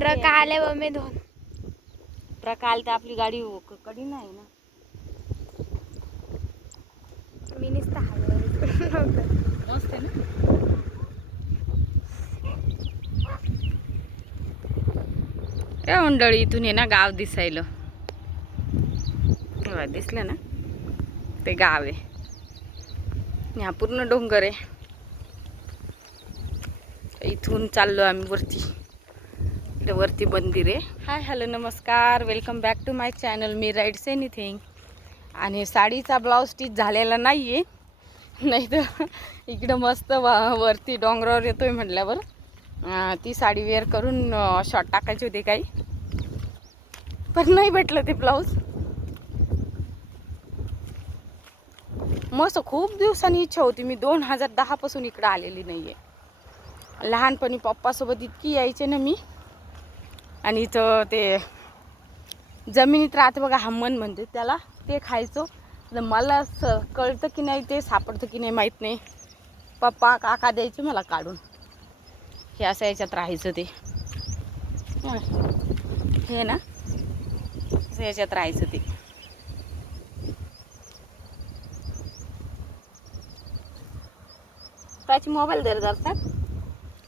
Truck आले व मी दोन प्रकाल तर आपली गाडी कडी नाही ना. मी नुसतं. मस्त ना ए मंडळी इथून आहे ना गाव दिसायलं. दिसलं ना ते गाव आहे. हा पूर्ण डोंगर आहे. इथून चाललो आम्ही वरती. वरती मंदिर आहे. हाय हॅलो नमस्कार. Welcome back to my channel me rides anything आणि साडीचा ब्लाऊज स्टिच झालेला नाही आहे नाही तर इकडं मस्त वा वरती डोंगरावर येतो आहे म्हटल्यावर ती साडी वेअर करून शॉर्ट टाकायचे होते काही. पण नाही भेटलं ते ब्लाऊज मस्त खूप दिवसांनी इच्छा होती. मी दोन हजार दहापासून इकडं आलेली नाही आहे लहानपणी पप्पासोबत इतकी यायचे ना मी. आणि इथं ते जमिनीत राहते बघा हमन म्हणते त्याला ते खायचो. तर मला स कळतं की नाही ते सापडतं की नाही माहीत नाही. पप्पा काका द्यायचे मला काढून. हे असं याच्यात राहायचं ते. हे. ना असं याच्यात राहायचं ते. त्याची मोबाईल दर जातात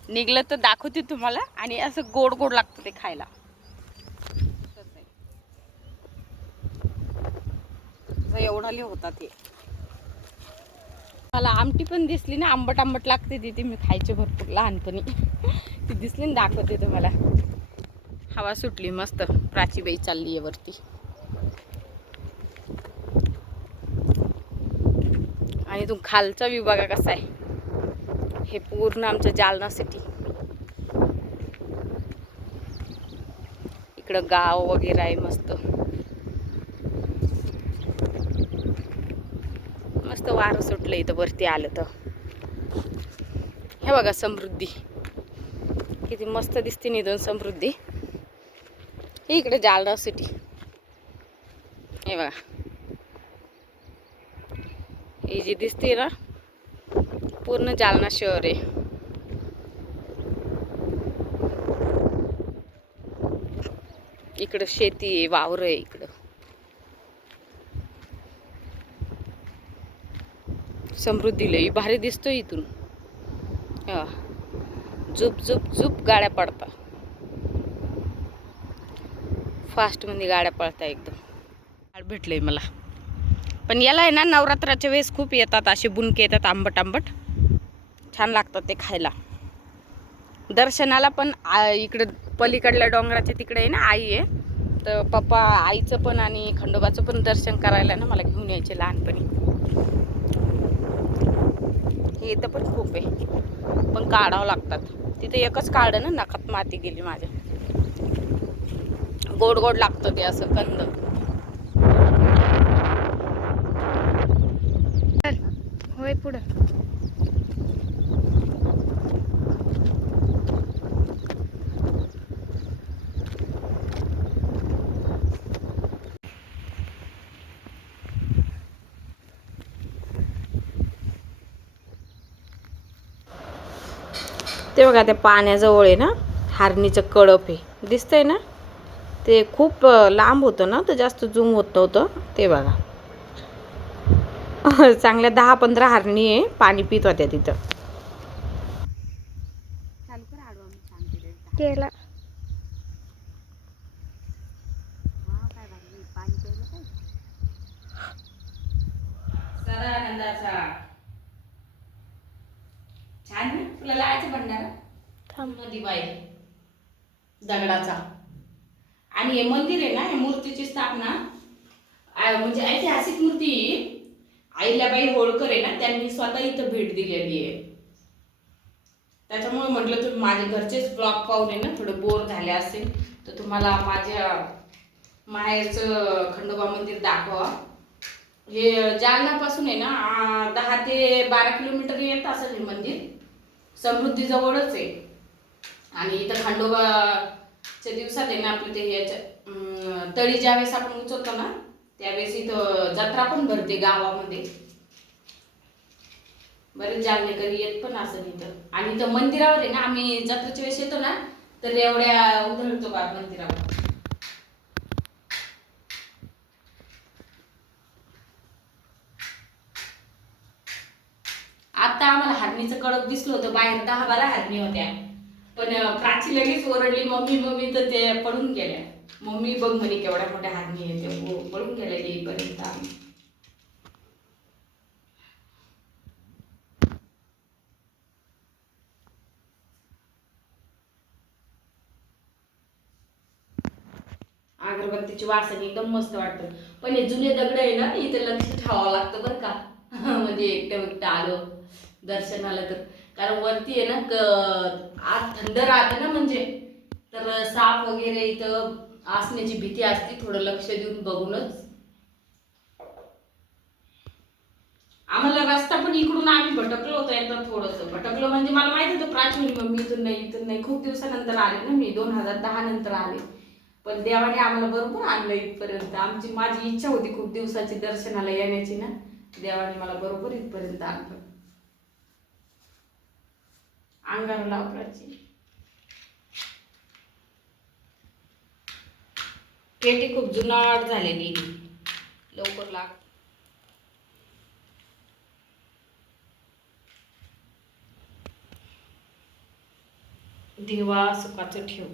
निघलं तर दाखवते तुम्हाला आणि असं गोड गोड लागतं ते खायला. एवढाले होता ते मला आमटी पण दिसली ना आंबट आंबट लागते ती ती मी खायचे भरपूर लहानपणी. ती दिसली ना दाखवते तुम्हाला. हवा सुटली मस्त. प्राचीबाई चालली आहे वरती. आणि तू खालचा विभाग कसा आहे? हे पूर्ण आमचं जालना सिटी इकडं गाव वगैरे आहे मस्त. मस्त वारं सुटलं इथं वरती आलं तर. हे बघा समृद्धी. किती मस्त दिसते निधन समृद्धी. हे इकडे जालना सिटी हे बघा. ही जी दिसते ना पूर्ण जालना शहर आहे. इकडं शेती आहे वावर आहे इकडं. समृद्धी लई भारी दिसतोय इथून. हा. झुप झुप झुप गाड्या पडता. फास्टमध्ये गाड्या पळता एकदम. झाड भेटलंय मला. पण याला आहे ना नवरात्राच्या वेळेस खूप येतात असे बुनके येतात आंबट आंबट. छान लागतात ते खायला. दर्शनाला पण इकडं पलीकडल्या डोंगराच्या तिकडे आहे ना आई आहे. तर पप्पा आईचं पण आणि खंडोबाचं पण दर्शन करायला ना मला घेऊन यायचे लहानपणी. हे तर पण खूप आहे. पण काढावं लागतात. तिथे एकच काढं ना नखात माती गेली माझ्या. गोड गोड लागतं ते असं कंद. चल होय पुढं. ते बघा त्या पाण्याजवळ आहे ना हारणीचं कळप आहे. दिसतंय ना? ते खूप लांब होतं ना तर जास्त झूम होत नव्हतं. ते बघा. चांगल्या दहा पंधरा हारणी आहे पाणी पित होत्या तिथं. केला. छान ना तुला लावायचं भंडारा? थांब. दिवाळी दगडाचा. आणि हे मंदिर आहे ना हे मूर्तीची स्थापना. म्हणजे ऐतिहासिक मूर्ती आईलाबाई होळकर आहे ना त्यांनी स्वतः इथं भेट दिलेली आहे. त्याच्यामुळे म्हटलं तुम्ही माझे घरचेच ब्लॉग पाहून आहे ना थोडं बोर झाले असेल तर तुम्हाला माझ्या माहेरचं खंडोबा मंदिर दाखवा. हे जालनापासून आहे ना दहा ते बारा किलोमीटर येत असेल हे मंदिर. समृद्धी जवळच आहे. आणि इथं खांडोबाच्या दिवसात आहे ना आपलं ते याच्या अं, तळी ज्यावेळेस आपण उचलतो ना त्यावेळेस इथं जत्रा पण भरते गावामध्ये. बरेच जालनेकरी येत पण असं इथं. आणि इथं मंदिरावर आहे ना आम्ही जत्रेच्या वेळेस येतो ना तर एवढ्या उधळतो का मंदिरावर. आता आम्हाला हरणीचं कडक दिसलं होतं बाहेर दहा बारा हरणी होत्या. पण प्राची लगेच ओरडली मम्मी मम्मी तर ते पडून गेल्या. मम्मी बघ म्हणे केवढ्या मोठ्या हरणी आहे ते हो, पडून गेल्या येईपर्यंत आम्ही. अगरबत्तीची वासन एकदम मस्त वाटतं. पण हे जुने दगड आहे ना इथे लक्ष ठेवावं लागतं बरं का. म्हणजे एकटं एकटं आलं. दर्शनाला तर. कारण वरती आहे ना क- आत थंड राहतं ना म्हणजे. तर साप वगैरे इथं असण्याची भीती असते थोडं लक्ष देऊन बघूनच. आम्हाला रस्ता पण इकडून आम्ही भटकलो होतो एकदा थोडंसं. भटकलो म्हणजे मला माहीत होतं प्राचीन म्हणजे मम्मी इथून नाही इथून नाही. खूप दिवसानंतर आले ना मी दोन हजार दहा नंतर आले. पण देवाने आम्हाला बरोबर आणलं इथपर्यंत. आमची माझी इच्छा होती खूप दिवसाची दर्शनाला येण्याची ना. देवाने मला बरोबर इथपर्यंत आणलं. अंगाला लाव प्राची पेटी खूप जुनाट झालेली लवकर लाग. देवा सुखाचं ठेव.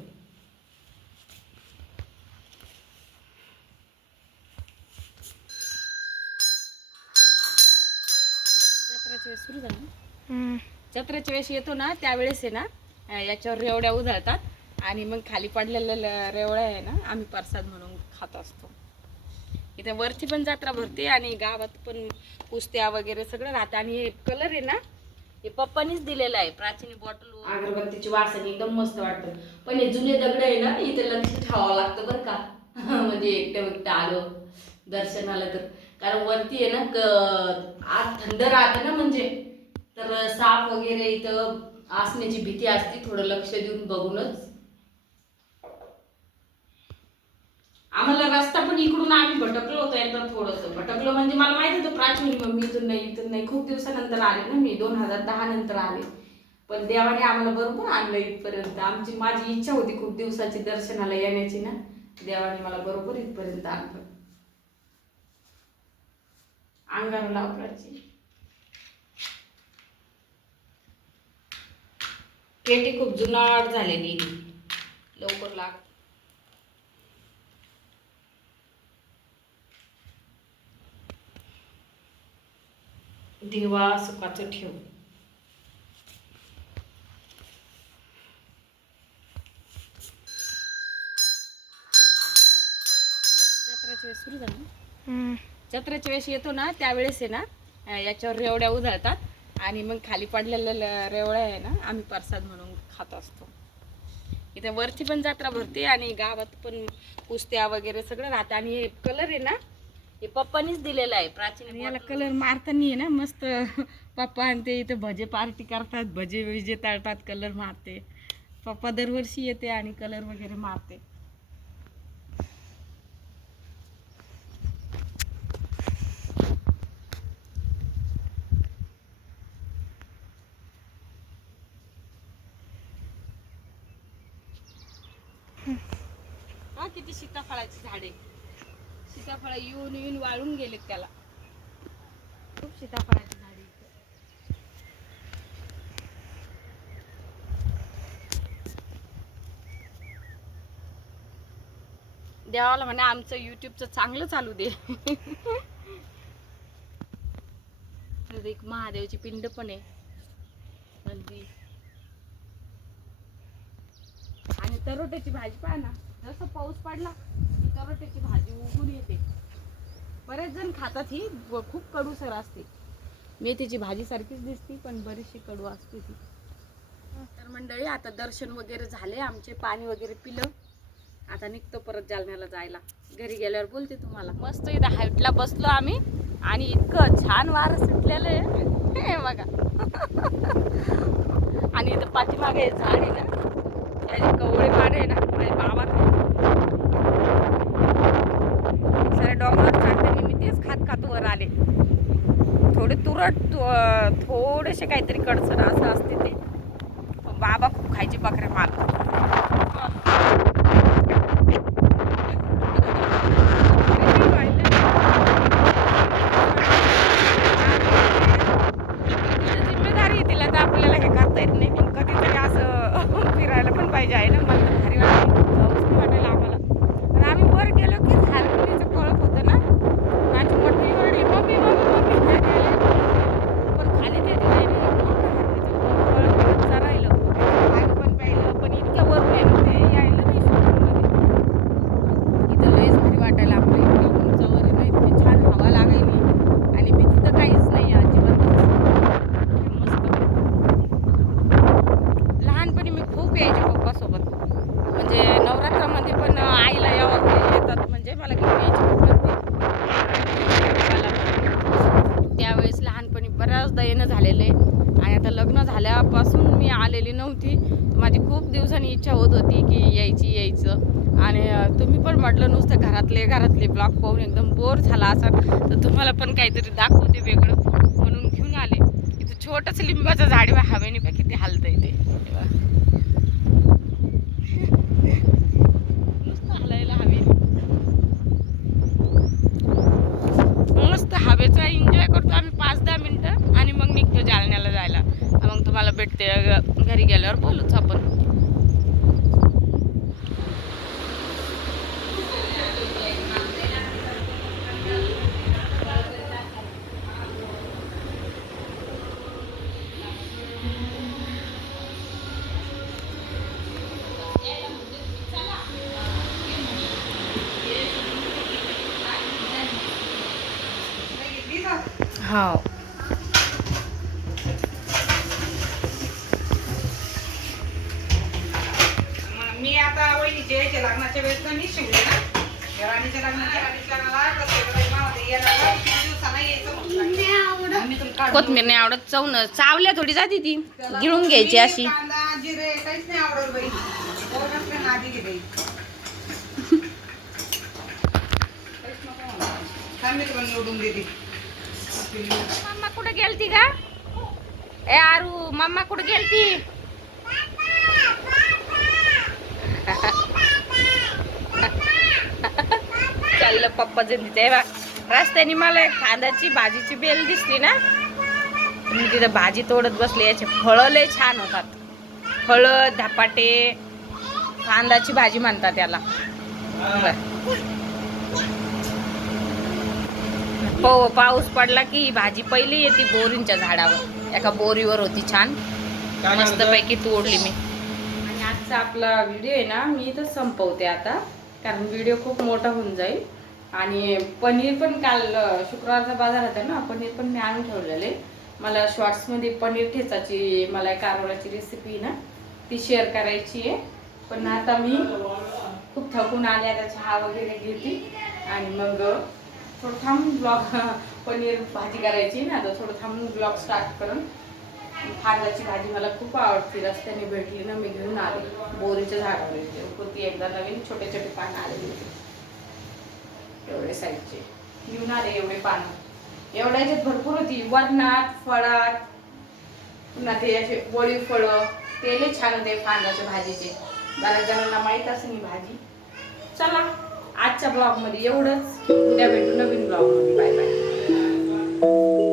सुरू झालं. जत्रेच्या वेळेस येतो ना त्यावेळेस आहे ना याच्यावर रेवड्या उधळतात. आणि मग खाली पडलेल्या रेवड्या आहे ना आम्ही प्रसाद म्हणून खात असतो. इथे वरती पण जत्रा भरते आणि गावात पण कुस्त्या वगैरे सगळं राहतं. आणि हे कलर आहे ना हे पप्पानीच दिलेलं आहे. प्राचीन बॉटल अगरबत्तीची वासन एकदम मस्त वाटतं. पण हे जुने दगड आहे ना इथे लक्ष ठेवावं लागतं बरं का. म्हणजे एकटं एकटं आलो दर्शनाला तर. कारण वरती आहे ना क- आत थंड राहते ना म्हणजे. तर साप वगैरे इथं असण्याची भीती असते थोडं लक्ष देऊन बघूनच. आम्हाला रस्ता पण इकडून आम्ही भटकलो होतो एकदा थोडंसं. भटकलो म्हणजे मला माहीत होतं प्राचीन मम्मी इथून नाही इथून नाही. खूप दिवसानंतर आले ना मी दोन हजार दहा नंतर आले. पण देवाने आम्हाला बरोबर आणलं इथपर्यंत. आमची माझी इच्छा होती खूप दिवसाची दर्शनाला येण्याची ना. देवाने मला बरोबर इथपर्यंत आणलं. अंगावर लाव पेटी खूप जुनाट झालेली. लवकर लाग. देवा सुखाचं ठेव. जत्राच्या वेळेस सुरू झालं. जत्रेच्या वेळेस येतो ना त्यावेळेस आहे ना याच्यावर रेवड्या उधळतात. आणि मग खाली पडलेल्या ल- रेवड्या आहे ना आम्ही प्रसाद म्हणून खात असतो. इथे वरती पण जत्रा भरते आणि गावात पण कुस्त्या वगैरे सगळं राहतं. आणि हे कलर आहे ना हे पप्पानीच दिलेलं आहे प्राचीन याला कलर मारताना आहे ना मस्त पप्पा आणि ते इथे भजे पार्टी करतात भजे विजे तळतात कलर मारते. पप्पा दरवर्षी येते आणि कलर वगैरे मारते. हा किती सीताफळाची झाडे. सीताफळ येऊन येऊन वाळून गेलेत त्याला. खूप सीताफळाची झाडे देवाला म्हणा आमचं युट्यूबचं चांगलं चालू दे. एक महादेवची पिंड पण आहे. मंदिर आणि तरोट्याची भाजी पहा ना. जसं पाऊस पडला की तरोट्याची भाजी उगून येते. बरेच जण खातात ही खूप कडूसर असते. मेथीची भाजी सारखीच दिसते पण बरीचशी कडू असते ती. तर मंडळी आता दर्शन वगैरे झाले आमचे पाणी वगैरे पिलं. आता निघतो परत जालन्याला जायला. घरी गेल्यावर बोलते तुम्हाला. मस्त इथं हाईटला बसलो आम्ही आणि इतकं छान वारं सुटलेलं आहे. बघा. आणि इथं पाठीमागे झाड आहे ना. त्याचे कवळे पाने आहे ना माझे बाबा सर चढताना मी तेच खात खात वर आले. थोडे तुरट थोडेसे काहीतरी कडसर असं असते ते. बाबा खूप खायचे बकऱ्या माल झाल्यापासून मी आलेली नव्हती. माझी खूप दिवसांनी इच्छा होत होती की यायची यायचं. आणि तुम्ही पण म्हटलं नुसतं घरातले घरातले ब्लॉग पाहून एकदम बोर झाला असाल. तर तुम्हाला पण काहीतरी दाखवते वेगळं. म्हणून घेऊन आले. इथं छोटंसं लिंबाचं झाड आहे हवेने ते किती आहे ते. हो मग मी आता वहिनीच्या लग्नाच्या वेळेस मी शिवले ना. राणीच्या लग्नाच्या राणीच्या लग्नाला कोथमीर नाही आवडत. चव न चावल्या थोडी जाते ती. गिळून घ्यायची अशी. निवडून देते. मम्मा कुठे गेलती का ए आरू मम्मा कुठे गेलती? चाललं पप्पा तिथे बा रस्त्याने मला खांद्याची भाजीची बेल दिसली ना मी तिथं भाजी तोडत बसले. याचे फळं लय छान होतात. फळं धपाटे कांदाची भाजी म्हणतात त्याला हो पाऊस पडला की ही भाजी पहिली येते बोरींच्या झाडावर. एका बोरीवर होती छान. मस्त पैकी तोडली मी. आणि आजचा आपला व्हिडिओ आहे ना मी इथं संपवते आता. कारण व्हिडिओ खूप मोठा होऊन जाईल. आणि पनीर पण काल शुक्रवारचा बाजार होता ना पनीर पण मी आणून ठेवलेले. मला शॉर्ट्समध्ये पनीर ठेचाची मला एक कारवडाची रेसिपी ना ती शेअर करायची आहे. पण आता मी खूप थकून आले आता चहा वगैरे घेते. आणि मग थोडं थांबून ब्लॉग पनीर भाजी करायची ना तर थोडं थांबून ब्लॉग स्टार्ट करून फांदाची भाजी मला खूप आवडते रस्त्याने भेटली ना मी घेऊन आले. बोरीच्या झाडावर येते. होती एकदा नवीन छोटे छोटे पानं आले होते. एवढे साईजचे घेऊन आले एवढे पानं. एवढ्या याच्यात भरपूर होती. वरणात फळात पुन्हा ते असे वळी फळं तेले छान होते फांदाच्या भाजीचे. बऱ्याच जणांना माहीत असेल ही भाजी. चला. आजच्या ब्लॉगमध्ये एवढंच. उद्या भेटू नवीन ब्लॉगमध्ये बाय बाय